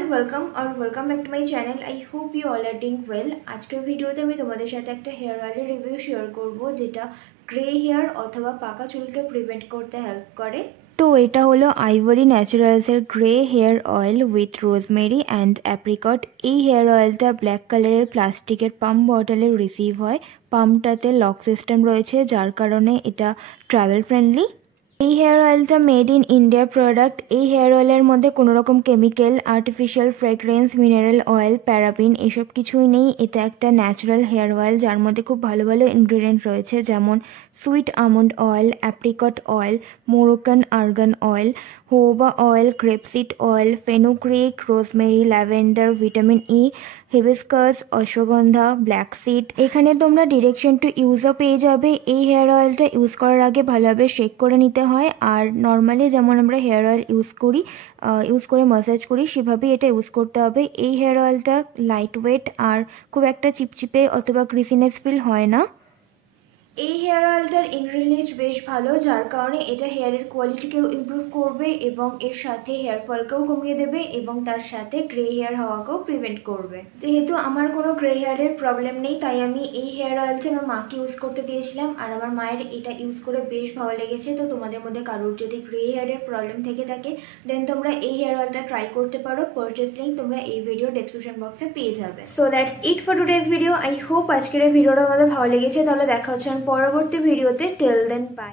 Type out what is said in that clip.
everyone, welcome back to my channel. I hope you all are doing well. আজকের ভিডিওতে আমি তোমাদের সাথে একটা হেয়ার অয়েলের রিভিউ শেয়ার করব যেটা গ্রে হেয়ার অথবা পাকা চুলকে প্রিভেন্ট করতে হেল্প করে। তো এটা হলো আইভরি ন্যাচারালসের grey hair oil with rosemary and apricot. এই হেয়ার অয়েলটা ব্ল্যাক কালারের প্লাস্টিকের পাম্প বটলে রিসিভ হয়। পাম্পটাতে লক সিস্টেম রয়েছে যার কারণে এটা ট্রাভেল ফ্রেন্ডলি। এই হেয়ার অয়েলটা মেড ইন ইন্ডিয়া প্রোডাক্ট। এই হেয়ার অয়েলের মধ্যে কোনো রকম chemical, artificial fragrance, mineral oil, paraben এসব কিছুই নেই। এটা একটা ন্যাচারাল হেয়ার অয়েল যার মধ্যে খুব ভালো ভালো ইনগ্রিডিয়েন্ট রয়েছে, যেমন sweet almond oil, apricot oil, Moroccan argan oil, jojoba oil, grapeseed oil, fenugreek, rosemary, lavender, vitamin E, hibiscus, ashwagandha, black seed. এখানে তোমরা ডিরেকশন টু ইউজও পেয়ে যাবে। এই হেয়ার অয়েলটা ইউজ করার আগে ভালোভাবে শেক করে নিতে হয়, আর নর্মালি যেমন আমরা হেয়ার অয়েল ইউজ করে ম্যাসাজ করি সেভাবেই এটা ইউজ করতে হবে। এই হেয়ার অয়েলটা লাইট ওয়েট আর খুব একটা চিপচিপে অথবা গ্রিসিনেস ফিল হয় না। এই হেয়ার অয়েলটার ইনগ্রিডিয়েন্ট লিস্ট বেশ ভালো, যার কারণে এটা হেয়ারের কোয়ালিটিকেও ইমপ্রুভ করবে এবং এর সাথে হেয়ার ফলকেও কমিয়ে দেবে এবং তার সাথে গ্রে হেয়ার হওয়াকেও প্রিভেন্ট করবে। যেহেতু আমার কোনো গ্রে হেয়ারের প্রবলেম নেই, তাই আমি এই হেয়ার অয়েলটা আমার মাকে ইউজ করতে দিয়েছিলাম, আর আমার মায়ের এটা ইউজ করে বেশ ভালো লেগেছে। তো তোমাদের মধ্যে কারোর যদি গ্রে হেয়ারের প্রবলেম থেকে থাকে দেন তোমরা এই হেয়ার অয়েলটা ট্রাই করতে পারো। পারচেস লিঙ্ক তোমরা এই ভিডিও ডেসক্রিপশন বক্সে পেয়ে যাবে। So that's it for today's video. I hope আজকের এই ভিডিওটা তোমাদের ভালো লেগেছে। তাহলে দেখা হচ্ছে পরবর্তী ভিডিওতে। Till then by.